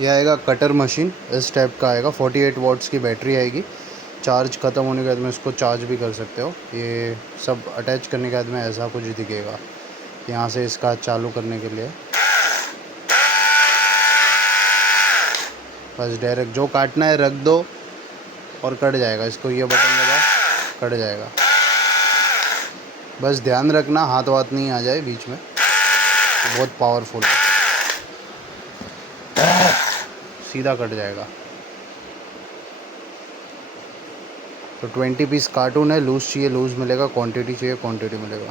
ये आएगा cutter machine, इस टाइप का आएगा। 48 वॉट्स की बैटरी आएगी। चार्ज ख़त्म होने के बाद में इसको चार्ज भी कर सकते हो। ये सब अटैच करने के बाद में ऐसा कुछ दिखेगा। यहाँ से इसका चालू करने के लिए बस डायरेक्ट जो काटना है रख दो और कट जाएगा। इसको ये बटन दबा, कट जाएगा। बस ध्यान रखना हाथ वाथ नहीं आ जाए बीच में। तो बहुत पावरफुल है, सीधा कट जाएगा। तो 20 पीस कार्टून है। लूज़ चाहिए लूज़ मिलेगा, क्वांटिटी चाहिए क्वांटिटी मिलेगा।